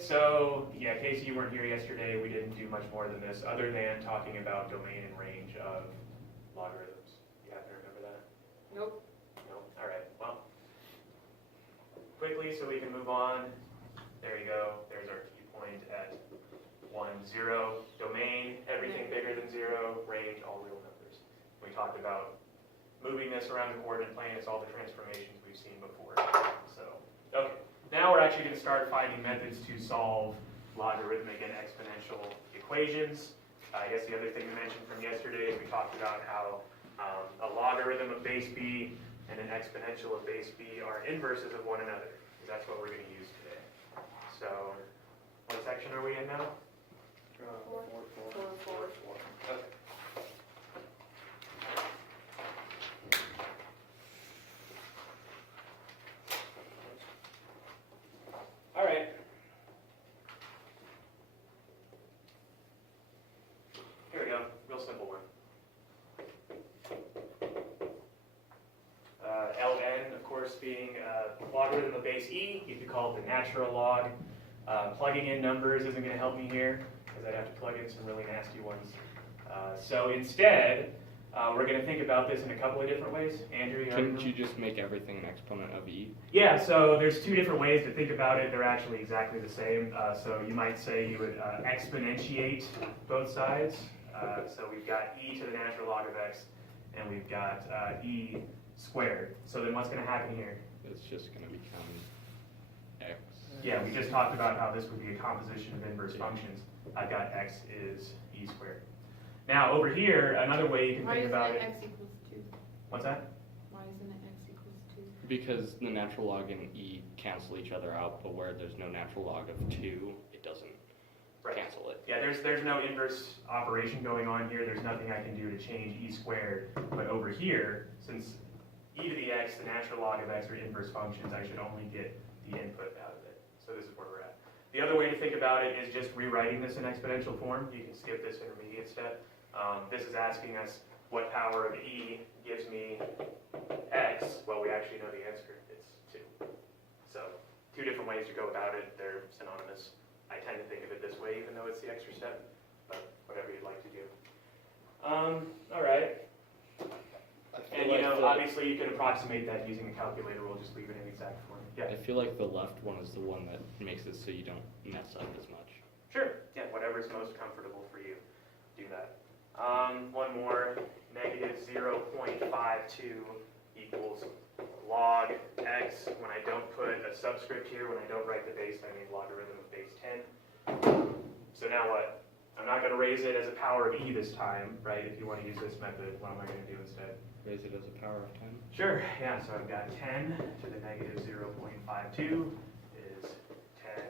so yeah, Casey, you weren't here yesterday. We didn't do much more than this, other than talking about domain and range of logarithms. You happen to remember that? Nope. No? All right, well, quickly so we can move on. There you go. There's our key point at 1, 0. Domain, everything bigger than 0. Range, all real numbers. We talked about moving this around the coordinate plane. It's all the transformations we've seen before. So, okay. Now we're actually going to start finding methods to solve logarithmic and exponential equations. I guess the other thing to mention from yesterday is we talked about how a logarithm of base b and an exponential of base b are inverses of one another. That's what we're going to use today. So, what section are we in now? 4. Okay. All right. Here we go. Real simple one. Ln, of course, being a logarithm of base e, you could call it the natural log. Plugging in numbers isn't going to help me here because I'd have to plug in some really nasty ones. So instead, we're going to think about this in a couple of different ways. Andrew, Couldn't you just make everything an exponent of e? Yeah, so there's two different ways to think about it. They're actually exactly the same. So you might say you would exponentiate both sides. So we've got e to the natural log of x, and we've got e squared. So then what's going to happen here? It's just going to become x. Yeah, we just talked about how this would be a composition of inverse functions. I've got x is e squared. Now over here, another way you can think about it. Why isn't it x equals 2? What's that? Why isn't it x equals 2? Because the natural log and e cancel each other out, but where there's no natural log of 2, it doesn't cancel it. Yeah, there's no inverse operation going on here. There's nothing I can do to change e squared. But over here, since e to the x, the natural log of x are inverse functions, I should only get the input out of it. So this is where we're at. The other way to think about it is just rewriting this in exponential form. You can skip this intermediate step. This is asking us what power of e gives me x. Well, we actually know the answer. It's 2. So 2 different ways to go about it. They're synonymous. I tend to think of it this way, even though it's the extra step. But whatever you'd like to do. All right. And you know, obviously you can approximate that using a calculator. We'll just leave it in exact form. Yeah. I feel like the left one is the one that makes it so you don't mess up as much. Sure. Yeah, whatever's most comfortable for you. Do that. One more. Negative 0.52 equals log x. When I don't put a subscript here, when I don't write the base, I mean logarithm of base 10. So now what? I'm not going to raise it as a power of e this time, right? If you want to use this method, what am I going to do instead? Raise it as a power of 10? Sure, yeah, so I've got 10 to the negative 0.52 is 10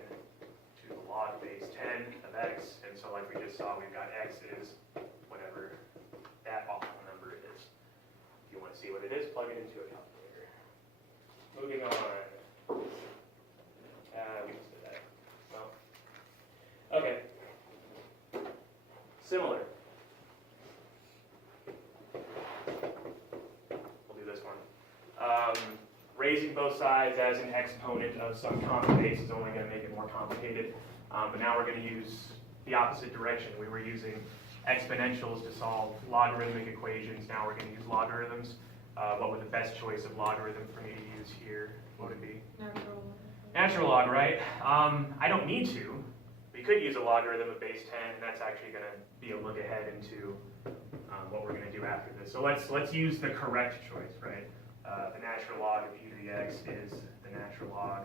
to the log base 10 of x, and so like we just saw, we've got x is whatever that awful number is. If you want to see what it is, plug it into a calculator. Moving on. We just did that. Well, okay. Similar. Raising both sides as an exponent of some common base is only going to make it more complicated. But now we're going to use the opposite direction. We were using exponentials to solve logarithmic equations. Now we're going to use logarithms. What would the best choice of logarithm for me to use here? What would it be? Natural. Natural log, right? I don't need to. We could use a logarithm of base 10, and that's actually going to be a look ahead into what we're going to do after this. So let's use the correct choice, right? The natural log of e to the x is the natural log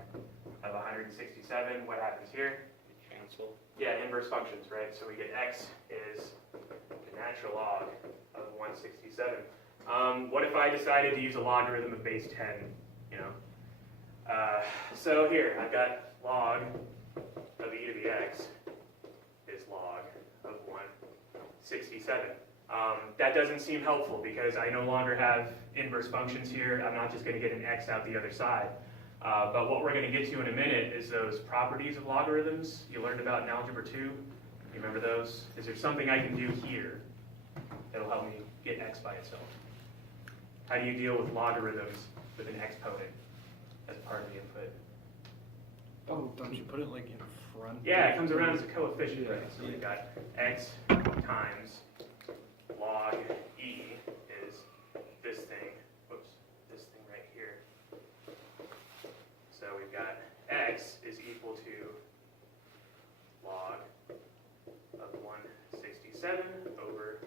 of 167. What happens here? Cancel. Yeah, inverse functions, right? So we get x is the natural log of 167. What if I decided to use a logarithm of base 10? You know, so here I've got log of e to the x is log of 167. That doesn't seem helpful because I no longer have inverse functions here. I'm not just going to get an x out the other side. But what we're going to get to in a minute is those properties of logarithms you learned about in Algebra 2. You remember those? Is there something I can do here that'll help me get x by itself? How do you deal with logarithms with an exponent as part of the input? Oh, don't you put it like in front? Yeah, it comes around as a coefficient, right? So we've got x times log e is this thing, whoops, this thing right here. So we've got x is equal to log of 167 over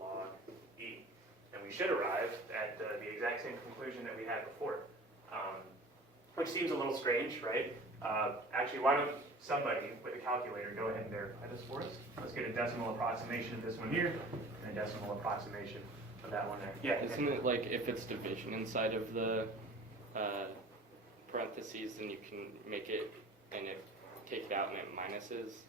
log e. And we should arrive at the exact same conclusion that we had before, which seems a little strange, right? Actually, why don't somebody with a calculator go ahead and verify this for us? Let's get a decimal approximation of this one here and a decimal approximation of that one there. Yeah. Isn't it like if it's division inside of the parentheses, then you can make it and take it out and it minuses?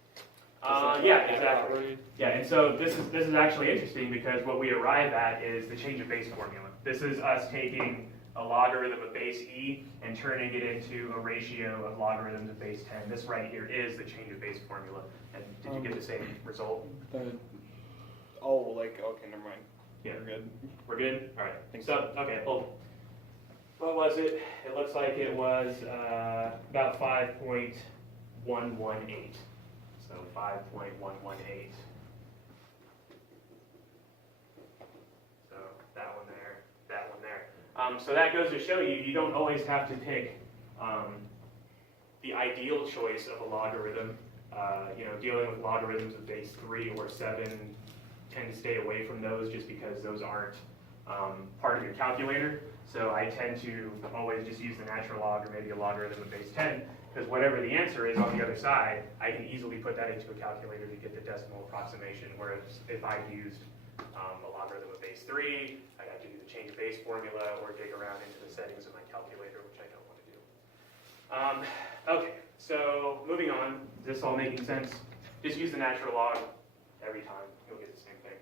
Yeah, exactly. Yeah, and so this is actually interesting because what we arrive at is the change of base formula. This is us taking a logarithm of base e and turning it into a ratio of logarithms of base 10. This right here is the change of base formula. And did you get the same result? Okay, never mind. Yeah. We're good. We're good? All right. Think So, okay, well, what was it? It looks like it was about 5.118. So 5.118. So that one there, that one there. So that goes to show you, you don't always have to pick the ideal choice of a logarithm. Dealing with logarithms of base 3 or 7, tend to stay away from those just because those aren't part of your calculator. So I tend to always just use the natural log or maybe a logarithm of base 10, because whatever the answer is on the other side, I can easily put that into a calculator to get the decimal approximation, whereas if I used a logarithm of base 3, I'd have to do the change of base formula or dig around into the settings of my calculator, which I don't want to do. Okay, so moving on, is this all making sense? Just use the natural log every time, you'll get the same thing.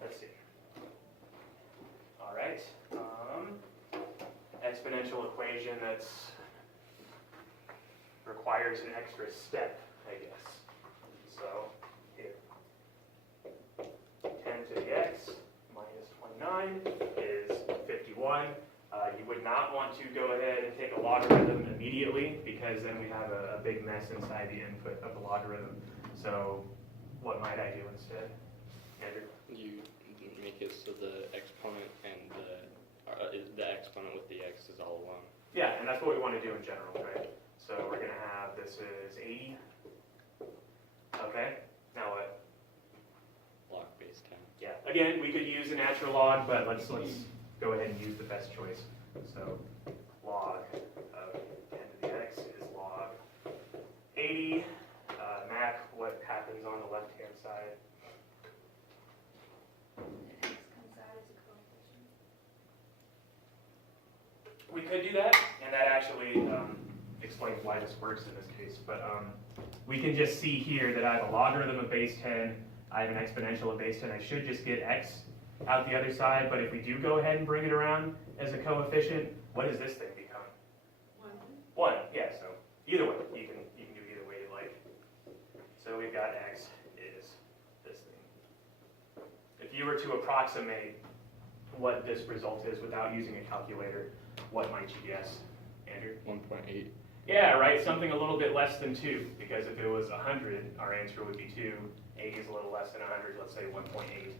Let's see. All right, exponential equation that's requires an extra step, I guess. So here, 10 to the x minus 29 is 51. You would not want to go ahead and take a logarithm immediately because then we have a big mess inside the input of the logarithm. So what might I do instead? Andrew? You make it so the exponent and the exponent with the x is all one. Yeah, and that's what we want to do in general, right? So we're going to have, this is 80. Okay, now what? Log base 10. Yeah, again, we could use a natural log, but let's go ahead and use the best choice. So log of 10 to the x is log 80. Mac, what happens on the left-hand side? X comes out as a coefficient. We could do that, and that actually explains why this works in this case. But we can just see here that I have a logarithm of base 10, I have an exponential of base 10. I should just get x out the other side, but if we do go ahead and bring it around as a coefficient, what does this thing become? 1. 1, yeah, so either way, you can do either way you like. So we've got x is this thing. If you were to approximate what this result is without using a calculator, what might you guess, Andrew? 1.8. Yeah, right, something a little bit less than 2, because if it was 100, our answer would be 2. 80 is a little less than 100, let's say 1.8.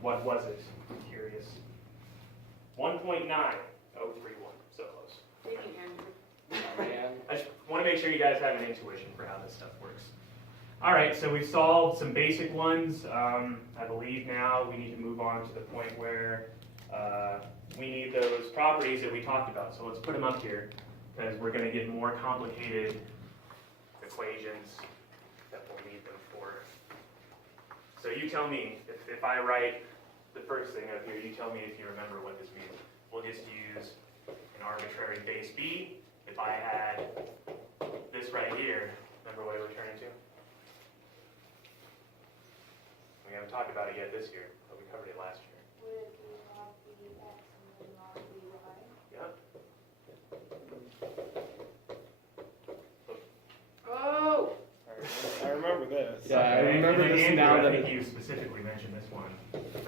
What was it? I'm curious. 1.9031, so close. Dang it, Andrew. Oh, man. I just want to make sure you guys have an intuition for how this stuff works. All right, so we've solved some basic ones. I believe now we need to move on to the point where we need those properties that we talked about. So let's put them up here, because we're going to get more complicated equations that we'll need them for. So you tell me, if I write the first thing up here, you tell me if you remember what this means. We'll just use an arbitrary base b. If I had this right here, remember what it would turn into? We haven't talked about it yet this year, but we covered it last year. Would it be log bx and then log by? Yep. Oh! I remember this. Yeah, I remember And this Andrew, now I that think you specifically mentioned this one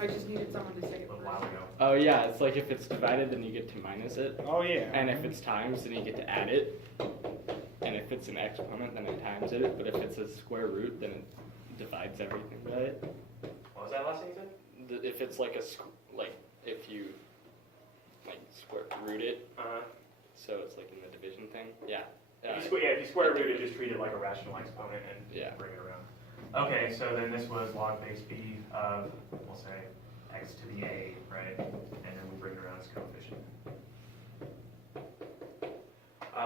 I just needed someone to say a it little while first. ago. Oh yeah, it's like if it's divided, then you get to minus it. Oh yeah. And if it's times, then you get to add it. it's an exponent, then it times it, but if it's a square root, then it divides everything by it. What was that last thing you said? If it's like if you like square root it, so it's like in the division thing. Yeah. If you square root it, just treat it like a rational exponent and bring it around. Okay, so then this was log base b of, we'll say, x to the a, right? And then we bring it around as coefficient.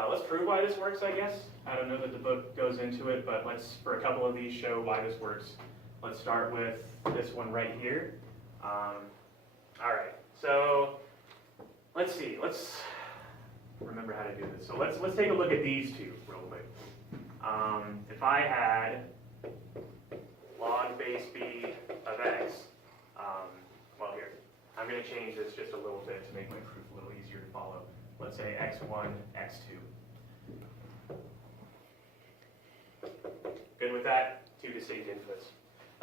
Let's prove why this works, I guess. I don't know that the book goes into it, but let's, for a couple of these, show why this works. Let's start with this one right here. All right, so let's see. Let's remember how to do this. So let's take a look at these two real quick. If I had log base b of x, well here, I'm going to change this just a little bit to make my proof a little easier to follow. Let's say x1, x2. Good with that? Two distinct inputs.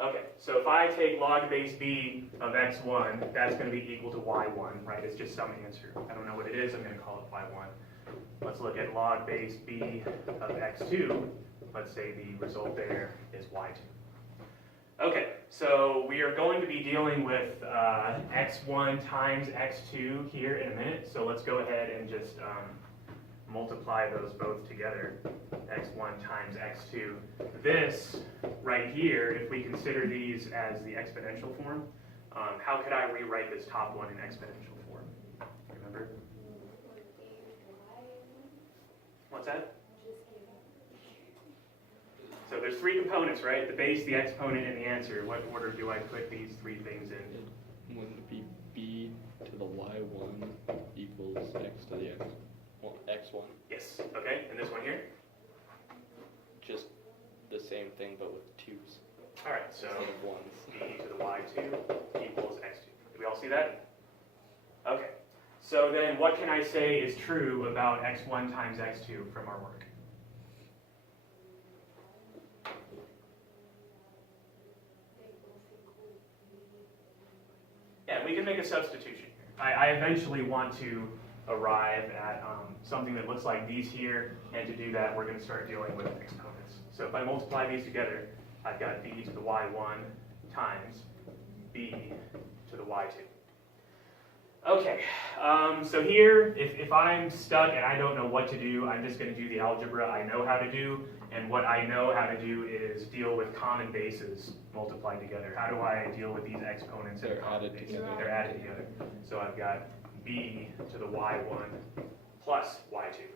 Okay, so if I take log base b of x1, that's going to be equal to y1, right? It's just some answer. I don't know what it is, I'm going to call it y1. Let's look at log base b of x2. Let's say the result there is y2. Okay, so we are going to be dealing with x1 times x2 here in a minute, so let's go ahead and just multiply those both together, x1 times x2. This right here, if we consider these as the exponential form, how could I rewrite this top one in exponential form? Remember? What's that? So there's three components, right? The base, the exponent, and the answer. What order do I put these three things in? Wouldn't it be b to the y1 equals x to the x1? Yes, okay, and this one here? Just the same thing, but with twos All right, so instead of ones. b to the y2 equals x2. Do we all see that? Okay, so then what can I say is true about x1 times x2 from our work? Yeah, we can make a substitution here. I eventually want to arrive at something that looks like these here, and to do that, we're going to start dealing with exponents. So if I multiply these together, I've got b to the y1 times b to the y2. Okay, so here, if I'm stuck and I don't know what to do, I'm just going to do the algebra I know how to do, and what I know how to do is deal with common bases multiplied together. How do I deal with these exponents? They're added together. They're added together. So I've got b to the y1 plus y2.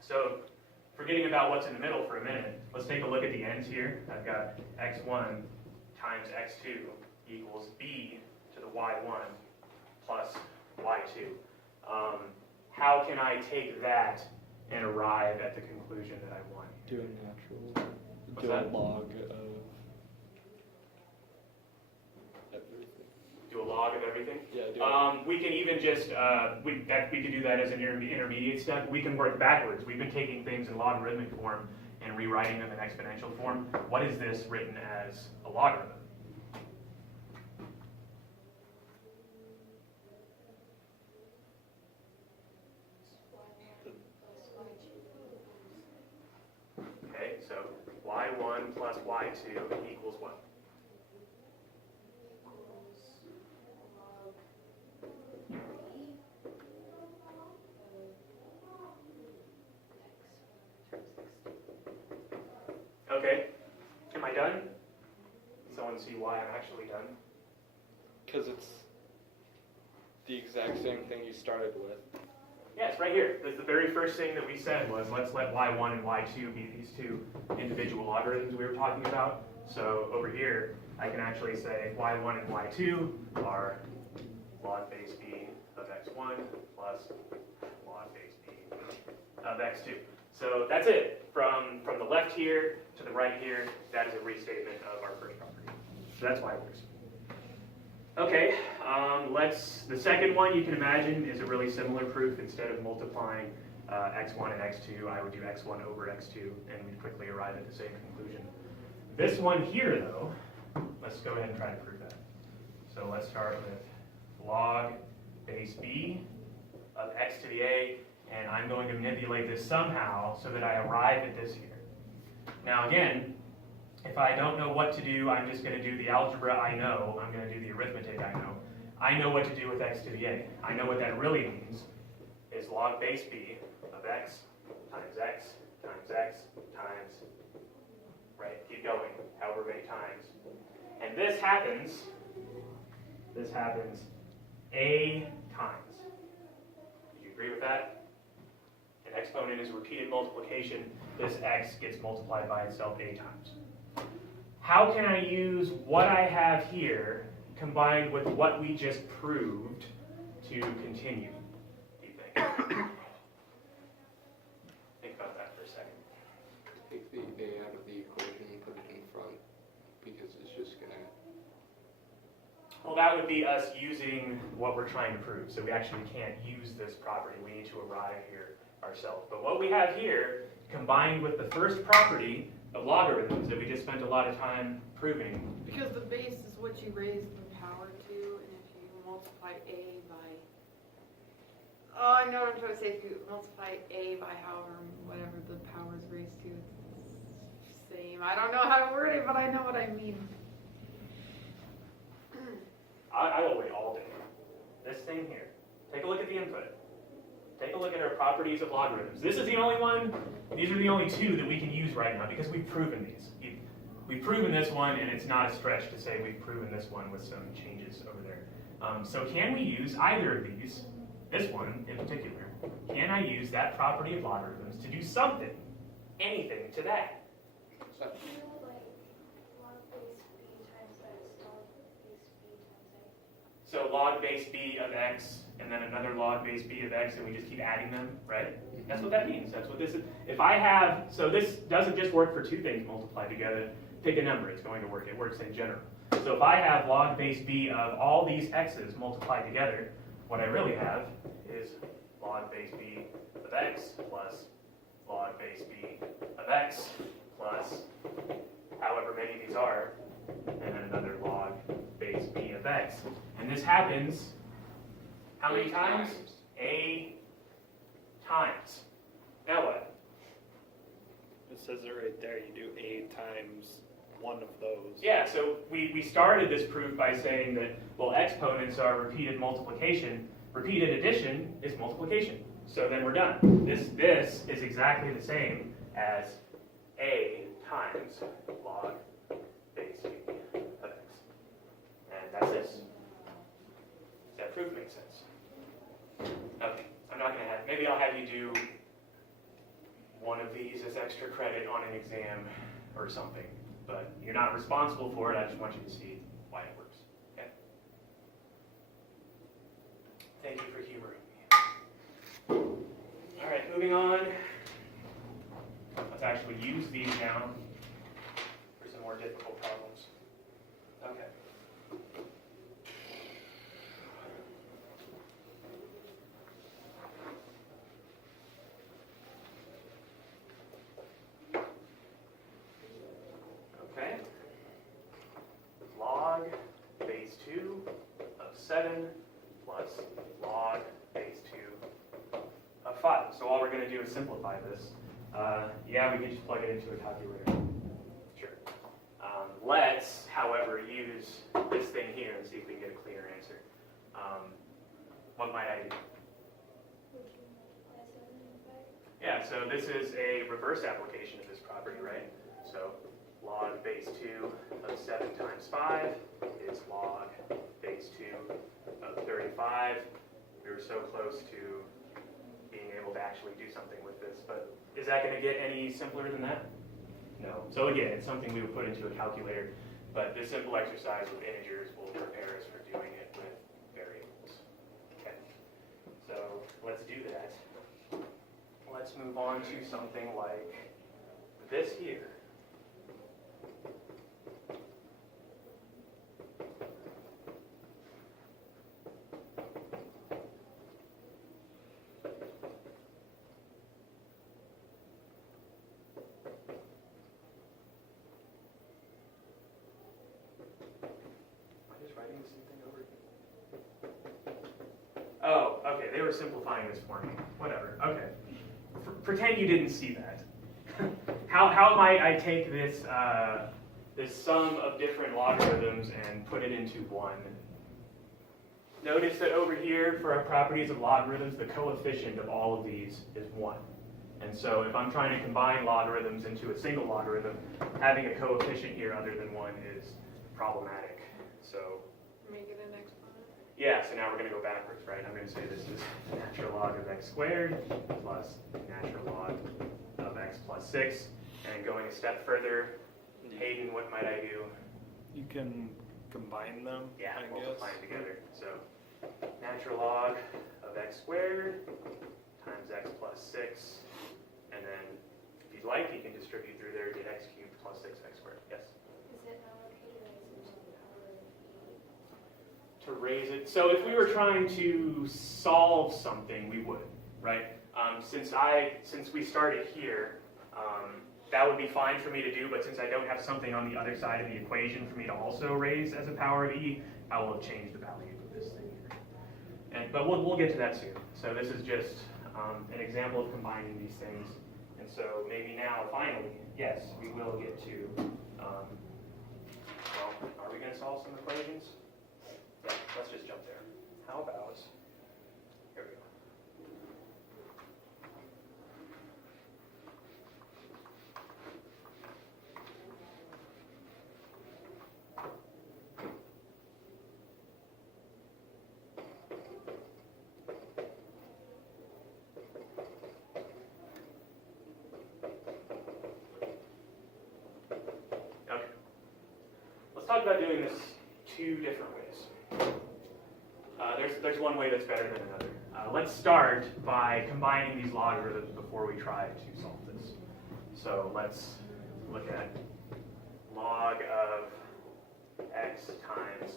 So forgetting about what's in the middle for a minute, let's take a look at the ends here. I've got x1 times x2 equals b to the y1 plus y2. How can I take that and arrive at the conclusion that I want? Do a natural, What's do a that? log of everything. Do a log of everything? Yeah, We can even just, we could do that as an intermediate step. We can work backwards. We've been taking things in logarithmic form and rewriting them in exponential form. What is this written as a logarithm? Okay, so y1 plus y2 equals what? Okay, am I done? Can someone see why I'm actually done? because it's the exact same thing you started with. Yeah, it's right here. The very first thing that we said was let's let y1 and y2 be these two individual logarithms we were talking about. So over here, I can actually say y1 and y2 are log base b of x1 plus log base b of x2. So that's it. From the left here to the right here, that is a restatement of our first property. So that's why it works. Okay, the second one you can imagine is a really similar proof. Instead of multiplying x1 and x2, I would do x1 over x2, and we'd quickly arrive at the same conclusion. This one here, though, let's go ahead and try to prove that. So let's start with log base b of x to the a and I'm going to manipulate this somehow so that I arrive at this here. Now again, if I don't know what to do, I'm just going to do the algebra I know. I'm going to do the arithmetic I know. I know what to do with x to the a. I know what that really means is log base b of x times x times x times, right, keep going, however many times. And this happens a times. Do you agree with that? An exponent is repeated multiplication. This x gets multiplied by itself a times. How can I use what I have here combined with what we just proved to continue, do you think? Think about that for a second. Take the a out of the equation and put it in front, because it's just gonna... Well, that would be us using what we're trying to prove. So we actually can't use this property. We need to arrive here ourselves. But what we have here, combined with the first property of logarithms that we just spent a lot of time proving. Because the base is what you raise the power to, and if you multiply a by, oh, I know what I'm trying to say, if you multiply a by however, whatever the power is raised to, it's the same. I don't know how to word it, but I know what I mean. I will wait all day. This thing here. Take a look at the input. Take a look at our properties of logarithms. This is the only one, these are the only two that we can use right now because we've proven these. We've proven this one, and it's not a stretch to say we've proven this one with some changes over there. So can we use either of these, this one in particular, can I use that property of logarithms to do something, anything to that? So, You know, like, log base b times x, log base b times a. So log base b of x, and then another log base b of x, and we just keep adding them, right? That's what that means. That's what this is. If I have, so this doesn't just work for two things multiplied together. Pick a number, it's going to work. It works in general. So if I have log base b of all these x's multiplied together, what I really have is log base b of x plus log base b of x plus however many these are, and then another log base b of x. And this happens how many times? A times. Now what? It says it right there, you do a times one of those. Yeah, so we started this proof by saying that, well, exponents are repeated multiplication. Repeated addition is multiplication. So then we're done. This is exactly the same as a times log base b of x. And that's this. Does that proof make sense? Okay, I'm not going to have, maybe I'll have you do one of these as extra credit on an exam or something. But you're not responsible for it. I just want you to see why it works. Okay? Thank you for humoring me. All right, moving on. Let's actually use these now for some more difficult problems. Okay. Okay. Log base 2 of 7 plus log base 2 of 5. So all we're going to do is simplify this. Yeah, we can just plug it into a calculator. Sure. Let's, however, use this thing here and see if we can get a clear answer. What might I do? Would you multiply 7 and 5? Yeah, so this is a reverse application of this property, right? So log base 2 of 7 times 5 is log base 2 of 35. We were so close to being able to actually do something with this, but is that going to get any simpler than that? No. So again, it's something we would put into a calculator, but this simple exercise with integers will prepare us for doing it with variables. Okay, so let's do that. Let's move on to something like this here. Am I just writing the same thing over again? Oh, okay, they were simplifying this for me. Whatever, okay. Pretend you didn't see that. How might I take this, this sum of different logarithms and put it into one? Notice that over here, for our properties of logarithms, the coefficient of all of these is 1. And so if I'm trying to combine logarithms into a single logarithm, having a coefficient here other than 1 is problematic. So Make it an exponent. yeah, so now we're going to go backwards, right? I'm going to say this is natural log of x squared plus natural log of x plus 6. And going a step further, Hayden, what might I do? You can combine them, Yeah, I we'll guess. combine together. So natural log of x squared times x plus 6. And then, if you'd like, you can distribute through there, get x cubed plus 6x squared. Yes? Is it not okay to raise it to the power of e? To raise it. So if we were trying to solve something, we would, right? Since we started here, that would be fine for me to do, but since I don't have something on the other side of the equation for me to also raise as a power of e, I will have changed the value of this thing here. But we'll get to that soon. So this is just an example of combining these things. And so maybe now, finally, yes, we will get to, well, are we going to solve some equations? Yeah, let's just jump there. How about, here we go. Okay. Let's talk about doing this two different ways. There's one way that's better than another. Let's start by combining these logarithms before we try to solve this. So let's look at log of x times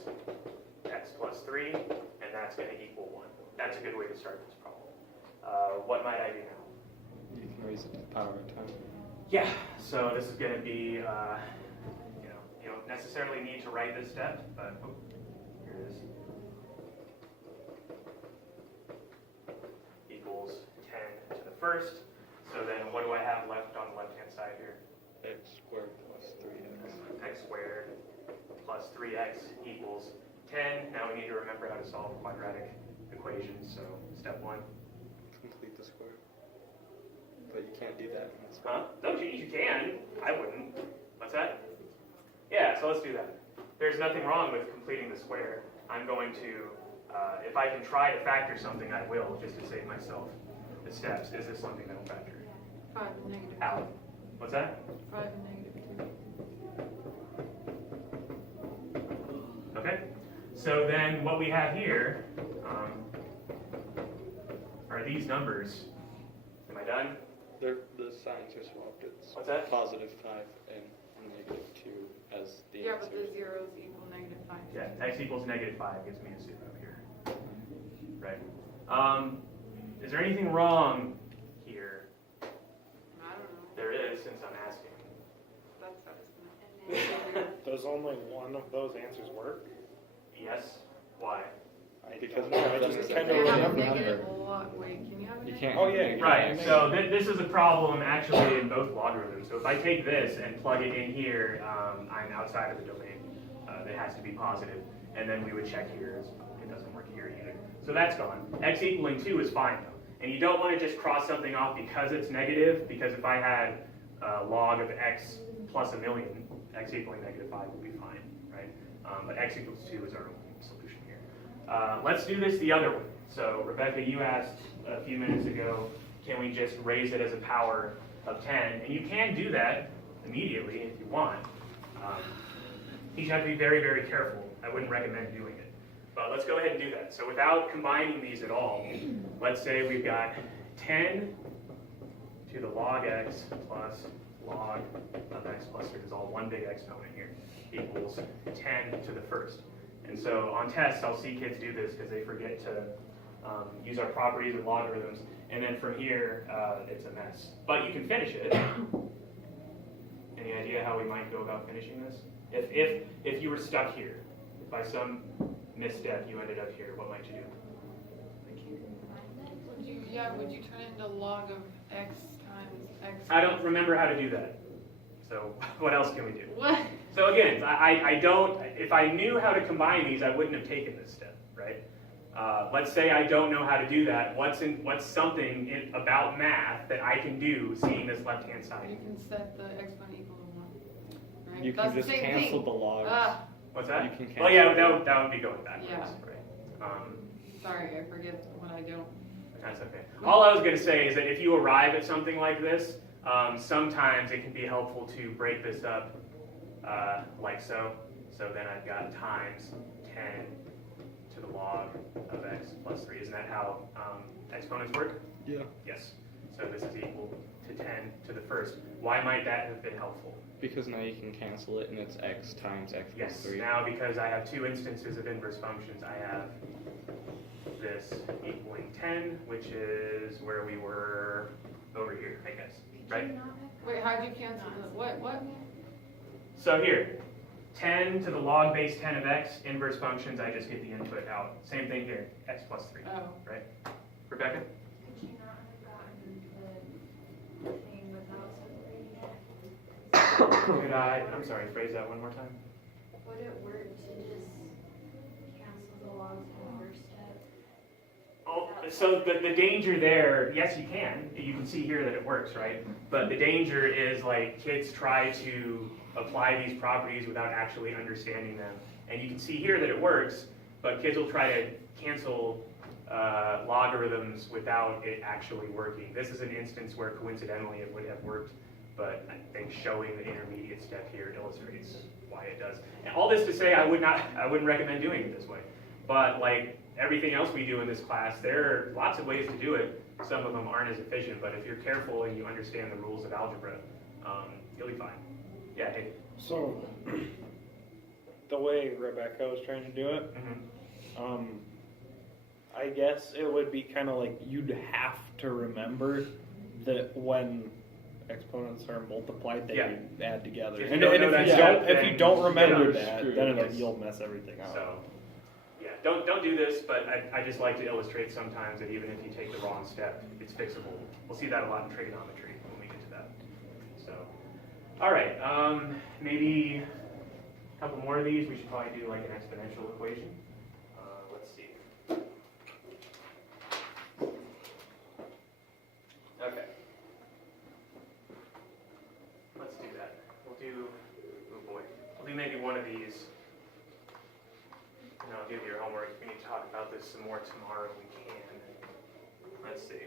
x plus 3, and that's going to equal 1. That's a good way to start this problem. What might I do now? You can raise it to the power of 10. Yeah, so this is going to be, you don't necessarily need to write this step, but here it is. Equals 10 to the first. So then what do I have left on the left-hand side here? X squared plus 3x. X squared plus 3x equals 10. Now we need to remember how to solve quadratic equations. So step 1. Complete the square. But you can't do that in this Huh? No, you can. I wouldn't. What's that? Yeah, so let's do that. There's nothing wrong with completing the square. I'm going to, if I can try to factor something, I will, just to save myself the steps. Is this something that will factor? 5 and negative How? What's that? 5 and negative 2. Okay. So then what we have here are these numbers. Am I done? The signs are swapped. It's What's that? positive 5 and negative 2 as the Yeah, but answers. the zeros equal negative 5. Yeah, x equals negative 5 gives me a 0 here. Right. Is there anything wrong here? I don't know. There is, since I'm asking. That's estimate. Does only one of those answers work? Yes. Why? Because no, one I of them just is kind a of You have a negative negative number. log. Wait, can you have a You negative? can't. Oh, have a yeah, negative Right, number. so this is a problem actually in both logarithms. So if I take this and plug it in here, I'm outside of the domain. It has to be positive. And then we would check here, it doesn't work here either. So that's gone. X equaling 2 is fine though. And you don't want to just cross something off because it's negative, because if I had log of x plus 1,000,000, x equaling negative 5 would be fine, right? But x equals 2 is our only solution here. Let's do this the other way. So Rebecca, you asked a few minutes ago, can we just raise it as a power of 10? And you can do that immediately if you want. You just have to be very, very careful. I wouldn't recommend doing it. But let's go ahead and do that. So without combining these at all, let's say we've got 10 to the log x plus log of x plus 3. There's all one big exponent here, equals 10 to the first. And so on tests, I'll see kids do this because they forget to use our properties with logarithms. And then from here, it's a mess. But you can finish it. Any idea how we might go about finishing this? If you were stuck here, if by some misstep you ended up here, what might you do? Yeah, would you turn it into log of x times x? I don't remember how to do that. So what else can we do? What? So again, I don't, if I knew how to combine these, I wouldn't have taken this step, right? Let's say I don't know how to do that. What's something about math that I can do seeing this left-hand You side? can set the exponent equal to 1, right? You That's can the just same cancel thing. the logs. Ah, What's that? You can Well, cancel yeah, the- that would be going backwards, Yeah. right? sorry, I forget what I don't. That's okay. All I was going to say is that if you arrive at something like this, sometimes it can be helpful to break this up like so. So then I've got times 10 to the log of x plus 3. Isn't that how exponents work? Yeah. Yes. So this is equal to 10 to the first. Why might that have been helpful? Because now you can cancel it and it's x times x plus Yes. 3. Now because I have two instances of inverse functions, I have this equaling 10, which is where we were over here, I guess. Right? Wait, how'd you cancel the, what? So here, 10 to the log base 10 of x, inverse functions, I just get the input out. Same thing here, x plus 3, Oh, right? Rebecca? Could you not have gotten the thing without separating it? Could I, I'm sorry, phrase that one more time. Would it work to just cancel the logs in the first step? Oh, so the danger there, yes, you can. You can see here that it works, right? But the danger is like kids try to apply these properties without actually understanding them. And you can see here that it works, but kids will try to cancel logarithms without it actually working. This is an instance where coincidentally it would have worked, but I think showing the intermediate step here illustrates why it does. And all this to say, I wouldn't recommend doing it this way. But like everything else we do in this class, there are lots of ways to do it. Some of them aren't as efficient, but if you're careful and you understand the rules of algebra, you'll be fine. Yeah, hey. So, the way Rebecca was trying to do it, Mhm. I guess it would be kind of like you'd have to remember that when exponents are multiplied, they Yeah. add together. If you And, don't and know if, that you step, don't, if you then don't you remember get that, screwed. then Yes. you'll mess everything up. So, yeah, don't do this, but I just like to illustrate sometimes that even if you take the wrong step, it's fixable. We'll see that a lot in trigonometry when we get to that. So, all right, maybe a couple more of these. We should probably do like an exponential equation. Let's see. Okay. Let's do that. Oh boy, we'll do maybe one of these. And I'll give you your homework. We need to talk about this some more tomorrow if we can. Let's see.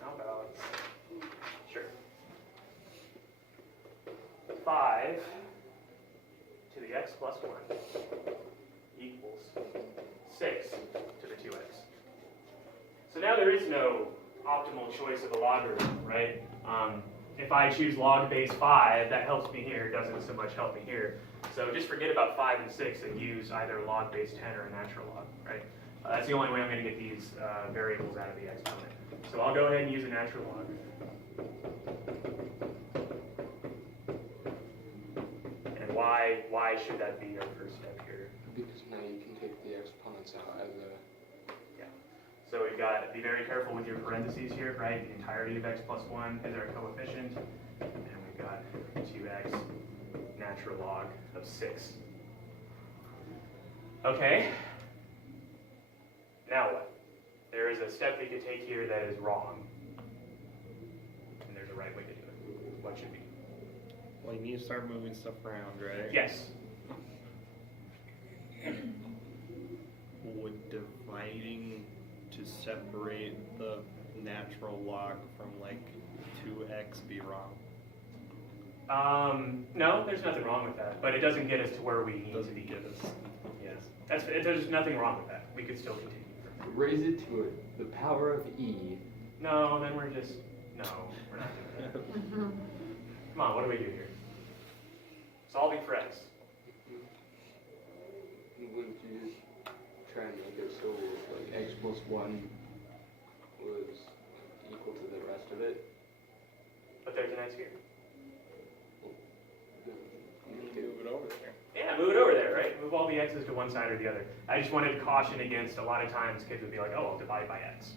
How about, sure. 5 to the x plus 1 equals 6 to the 2x. So now there is no optimal choice of a logarithm, right? If I choose log base 5, that helps me here, doesn't so much help me here. So just forget about 5 and 6 and use either log base 10 or a natural log, right? That's the only way I'm going to get these variables out of the exponent. So I'll go ahead and use a natural log. And why should that be our first step here? Because now you can take the exponents out as a... So we've got, be very careful with your parentheses here, right? The entirety of x plus 1 is our coefficient. And we've got 2x natural log of 6. Okay. Now what? There is a step we could take here that is wrong. And there's a right way to do it. What should be? Well, you need to start moving stuff around, right? Yes. Would dividing to separate the natural log from like 2x be wrong? No, there's nothing wrong with that, but it doesn't get us to where we need to Doesn't be. get us. Yes, there's nothing wrong with that. We could still continue. Raise it to the power of e. No, then we're just, no, we're not doing that. Come on, what do we do here? Solving for x. Wouldn't you just try and make it so like x plus 1 was equal to the rest of it? But there's an x here. Move it over there. Yeah, move it over there, right? Move all the x's to one side or the other. I just wanted to caution against, a lot of times kids would be like, oh, I'll divide by x.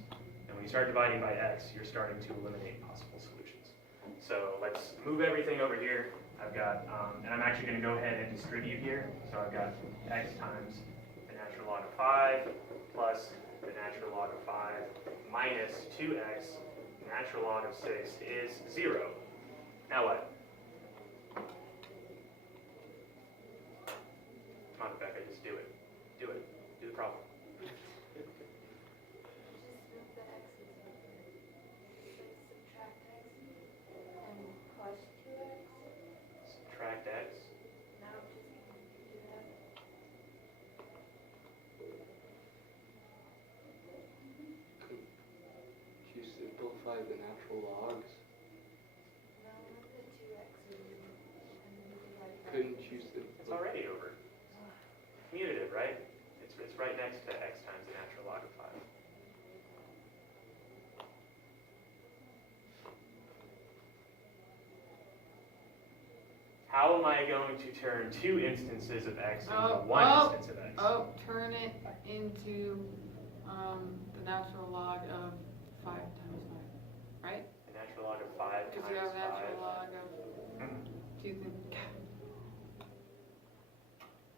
And we you start dividing by x, you're starting to eliminate possible solutions. So let's move everything over here. I've got, and I'm actually going to go ahead and distribute here. So I've got x times the natural log of 5 plus the natural log of 5 minus 2x natural log of 6 is 0. Now what? Come on, Rebecca, just do it. Do it. Do the problem. Just move the x's over. Like subtract x and plus 2x. Subtract x. Now just do that. You simplify the natural logs. No, we'll put 2x's and then divide by Couldn't you It's simplify? already over. Commutative, right? It's right next to x times the natural log of 5. How am I going to turn two instances of x into one instance of x? Oh, turn it into the natural log of 5 times 5, right? The natural log of 5 Because times you have 5. natural log of Mhm. 2.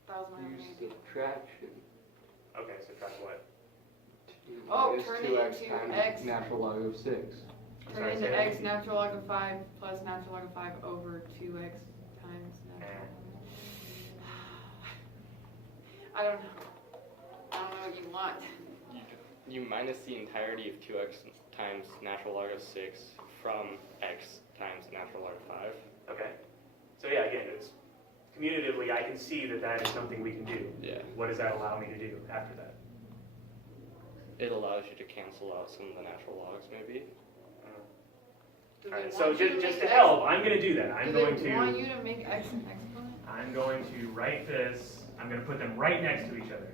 That was my Use maybe. subtraction. Okay, subtract what? Oh, Minus turn it 2x into times x. natural log of 6. Turn Sorry, it say into that x again. natural log of 5 plus natural log of 5 over 2x times natural log. I don't know. I don't know what you want. You minus the entirety of 2x times natural log of 6 from x times natural log of 5. Okay. So yeah, again, it's commutatively, I can see that that is something we can do. Yeah. What does that allow me to do after that? It allows you to cancel out some of the natural logs, maybe. Do All they right, so want you just make to x- help, I'm going to do that. I'm Do going they want to you to make x an exponent? I'm going to write this. I'm going to put them right next to each other,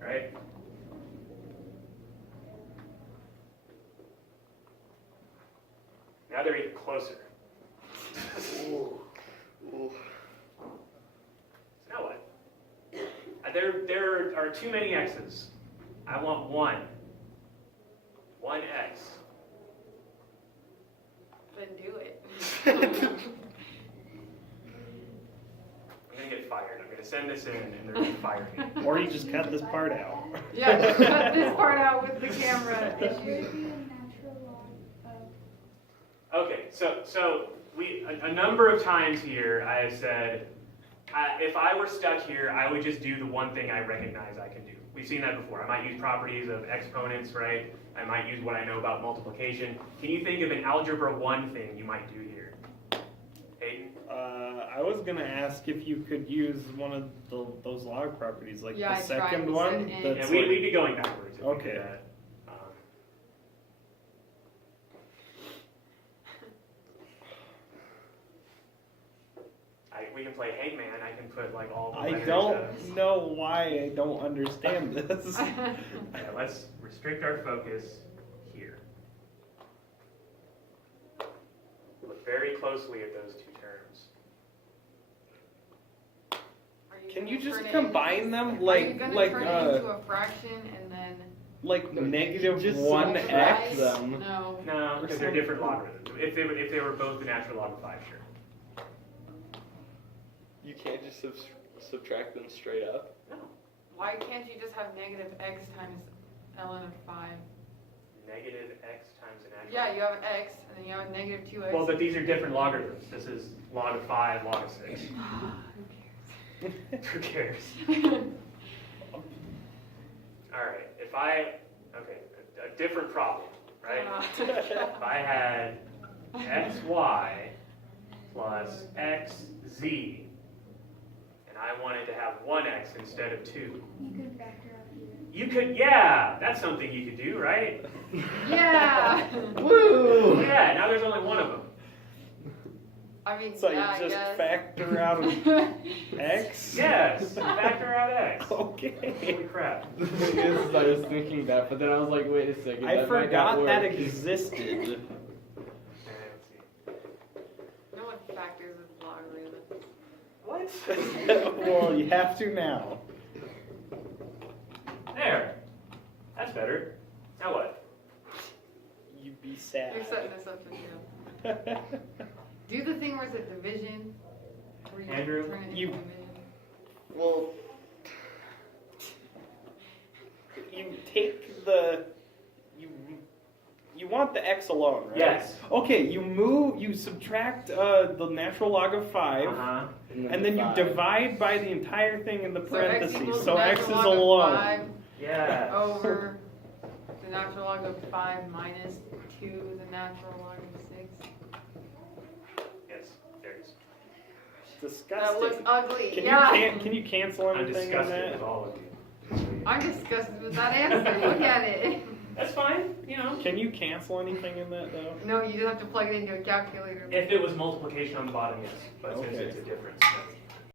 right? Now they're even closer. So now what? There are too many x's. I want one. One x. Then do it. I'm going to get fired. I'm going to send this in and they're going to fire me. Or you just cut this part out. Yeah, just cut this part out with the camera It issue. should be a natural log of Okay, so we a number of times here I have said, if I were stuck here, I would just do the one thing I recognize I can do. We've seen that before. I might use properties of exponents, right? I might use what I know about multiplication. Can you think of an Algebra 1 thing you might do here? Hayden? I was gonna ask if you could use one of those log properties, like Yeah, the I tried. second We one. said and. Yeah, That's we'd like, be going backwards if we Okay. did that. We can play Hangman. I can put like all the I letters. don't know why I don't understand this. Yeah, let's restrict our focus here. Look very closely at those two terms. Are Can gonna you just turn it combine into- them Are you like gonna like turn it into a fraction and then like No, negative just 1x subtract? them? No. No, Or because they're something. different logarithms. If they were both the natural log of 5, sure. You can't just subtract them straight up. No. Why can't you just have negative x times ln of 5? Negative x times the natural. Yeah, you have x and then you have negative 2x. Well, but these are different logarithms. This is log of 5, log of 6. Who cares? All right. A different problem, right? If I had xy plus xz, and I wanted to have 1x instead of 2. you could factor out here. You could, yeah, that's something you could do, right? Yeah. Oh, yeah, now there's only one of them. I mean, So yeah, you I just guess. factor out x? Yes, factor out x. Okay. Holy crap. The thing is, I was thinking that, but then I was like, wait a second. I that might not forgot that work. existed. Okay, let's see. No one factors with logarithms. What? Well, you have to now. There. That's better. Now what? sad. You're setting this up to fail. Do the thing where it's a division. Where you Andrew, turn it into you- division. Well, you take the you want the x alone, right? Yes. Okay, you subtract the natural log of 5, Uh-huh. and then you divide by the entire thing in the So x parentheses. equals So the x natural is log of alone. 5 Yeah. over the natural log of 5 minus 2 the natural log of 6. Yes, there it is. Disgusting. That looks ugly. Can Yeah. can you cancel I'm anything in disgusted that? with all of you. I'm disgusted with that answer. Look at it. That's fine, you know. Can you cancel anything in that though? No, you just have to plug it into a calculator. If it was multiplication on the bottom, yes. But since Okay. it's a difference, no.